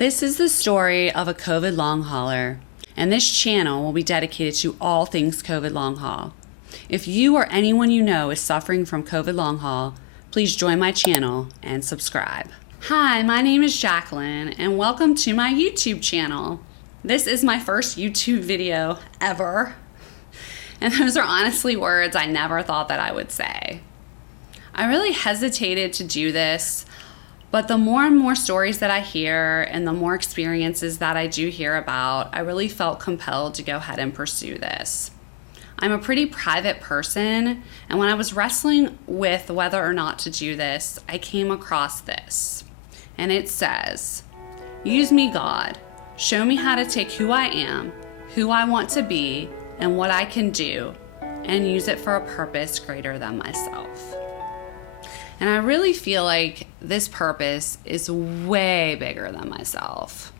This is the story of a COVID long hauler, and this channel will be dedicated to all things COVID long haul. If you or anyone you know is suffering from COVID long haul, please join my channel and subscribe. Hi, my name is Jacqueline, and welcome to my YouTube channel. This is my first YouTube video ever, and those are honestly words I never thought that I would say. I really hesitated to do this, but the more and more stories that I hear and the more experiences that I do hear about, I really felt compelled to go ahead and pursue this. I'm a pretty private person, and when I was wrestling with whether or not to do this, I came across this. And it says, "Use me, God. Show me how to take who I am, who I want to be, and what I can do, and use it for a purpose greater than myself." And I really feel like this purpose is way bigger than myself.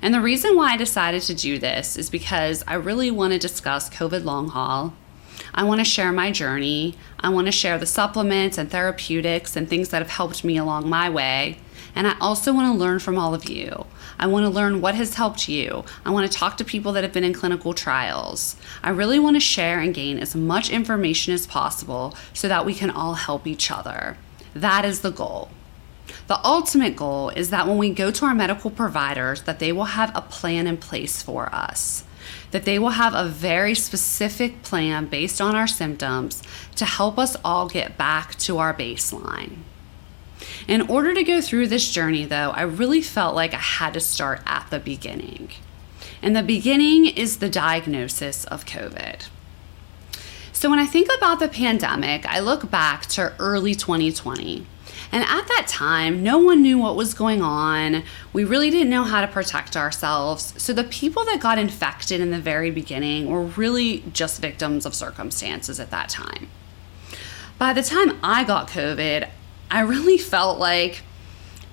And the reason why I decided to do this is because I really want to discuss COVID long haul. I want to share my journey. I want to share the supplements and therapeutics and things that have helped me along my way. And I also want to learn from all of you. I want to learn what has helped you. I want to talk to people that have been in clinical trials. I really want to share and gain as much information as possible so that we can all help each other. That is the goal. The ultimate goal is that when we go to our medical providers, that they will have a plan in place for us, that they will have a very specific plan based on our symptoms to help us all get back to our baseline. In order to go through this journey, though, I really felt like I had to start at the beginning. And the beginning is the diagnosis of COVID. So when I think about the pandemic, I look back to early 2020. And at that time, no one knew what was going on. We really didn't know how to protect ourselves. So the people that got infected in the very beginning were really just victims of circumstances at that time. By the time I got COVID, I really felt like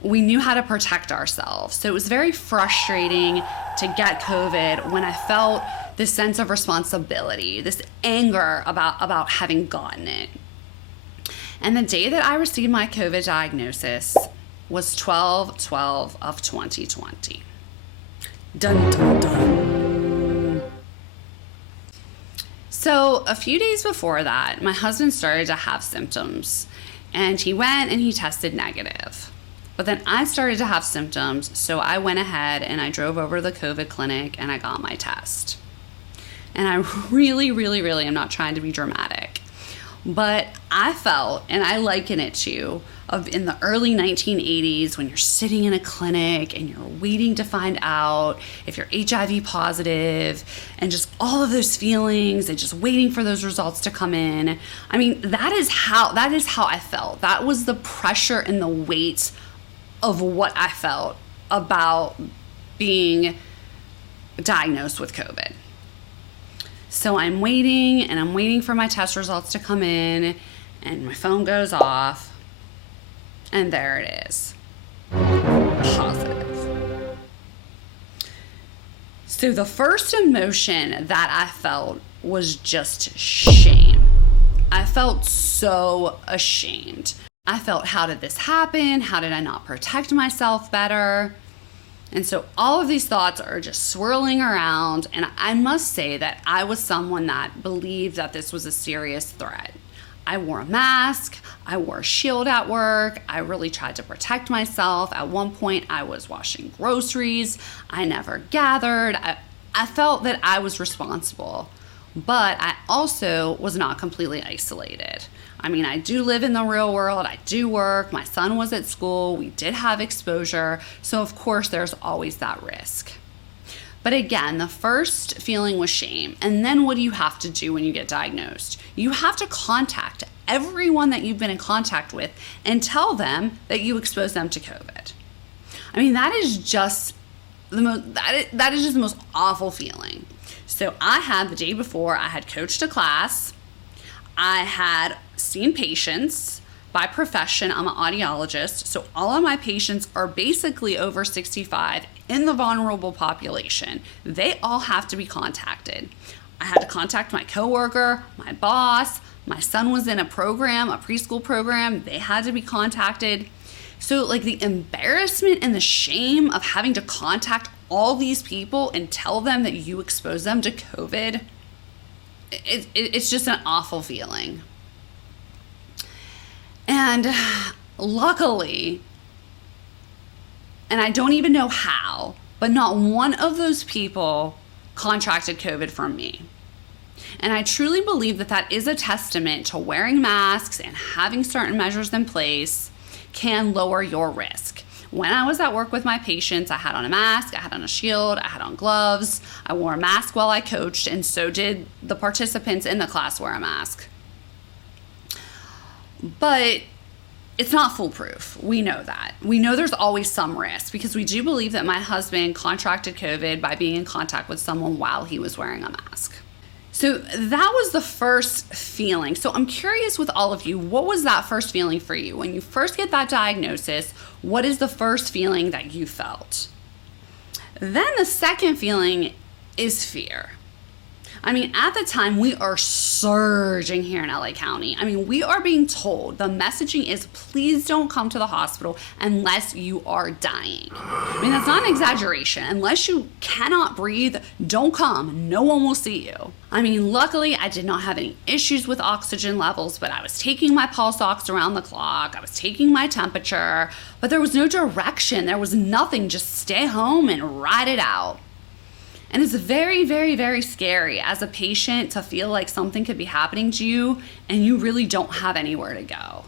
we knew how to protect ourselves. So it was very frustrating to get COVID when I felt this sense of responsibility, this anger about having gotten it. And the day that I received my COVID diagnosis was 12/12 of 2020. Dun, dun, dun. So a few days before that, my husband started to have symptoms, and he went and he tested negative. But then I started to have symptoms, so I went ahead and I drove over to the COVID clinic and I got my test. And I really am not trying to be dramatic, but I felt, and I liken it to, of in the early 1980s when you're sitting in a clinic and you're waiting to find out if you're HIV positive and just all of those feelings and just waiting for those results to come in. I mean, that is how I felt. That was the pressure and the weight of what I felt about being diagnosed with COVID. So I'm waiting and I'm waiting for my test results to come in, and my phone goes off, and there it is. Positive. So the first emotion that I felt was just shame. I felt so ashamed. I felt, how did this happen? How did I not protect myself better? And so all of these thoughts are just swirling around, and I must say that I was someone that believed that this was a serious threat. I wore a mask, I wore a shield at work, I really tried to protect myself. At one point, I was washing groceries, I never gathered. I felt that I was responsible, but I also was not completely isolated. I mean, I do live in the real world, I do work, my son was at school, we did have exposure, so of course there's always that risk. But again, the first feeling was shame. And then what do you have to do when you get diagnosed? You have to contact everyone that you've been in contact with and tell them that you exposed them to COVID. I mean, that is just the most awful feeling. So I had, the day before, I had coached a class, I had seen patients. By profession, I'm an audiologist, so all of my patients are basically over 65 in the vulnerable population. They all have to be contacted. I had to contact my coworker, my boss, my son was in a program, a preschool program, they had to be contacted. So like the embarrassment and the shame of having to contact all these people and tell them that you exposed them to COVID, it's just an awful feeling. And luckily, and I don't even know how, but not one of those people contracted COVID from me. And I truly believe that that is a testament to wearing masks and having certain measures in place can lower your risk. When I was at work with my patients, I had on a mask, I had on a shield, I had on gloves, I wore a mask while I coached, and so did the participants in the class wear a mask. But it's not foolproof. We know that. We know there's always some risk because we do believe that my husband contracted COVID by being in contact with someone while he was wearing a mask. So that was the first feeling. So I'm curious with all of you, what was that first feeling for you? When you first get that diagnosis, what is the first feeling that you felt? Then the second feeling is fear. I mean, at the time, we are surging here in LA County. I mean, we are being told, the messaging is, please don't come to the hospital unless you are dying. I mean, that's not an exaggeration. Unless you cannot breathe, don't come. No one will see you. I mean, luckily, I did not have any issues with oxygen levels, but I was taking my pulse ox around the clock. I was taking my temperature, but there was no direction. There was nothing. Just stay home and ride it out. And it's very, very, very scary as a patient to feel like something could be happening to you and you really don't have anywhere to go.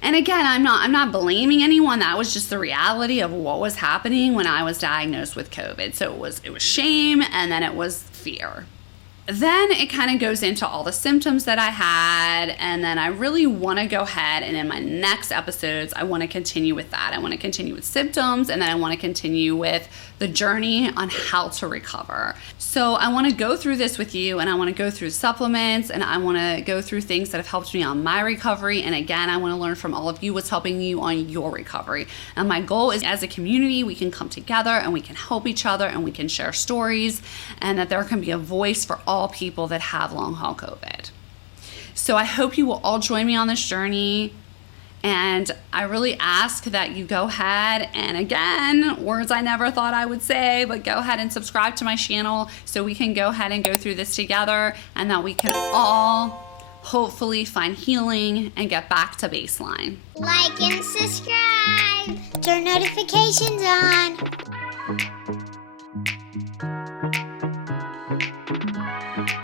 And again, I'm not blaming anyone. That was just the reality of what was happening when I was diagnosed with COVID. So it was shame, and then it was fear. Then it kind of goes into all the symptoms that I had, and then I really want to go ahead and in my next episodes, I want to continue with that. I want to continue with symptoms, and then I want to continue with the journey on how to recover. So I want to go through this with you, and I want to go through supplements, and I want to go through things that have helped me on my recovery. And again, I want to learn from all of you what's helping you on your recovery. And my goal is, as a community, we can come together and we can help each other and we can share stories, and that there can be a voice for all people that have long haul COVID. So I hope you will all join me on this journey. And I really ask that you go ahead and, again, words I never thought I would say, but go ahead and subscribe to my channel so we can go ahead and go through this together, and that we can all hopefully find healing and get back to baseline. Like and subscribe. Turn notifications on.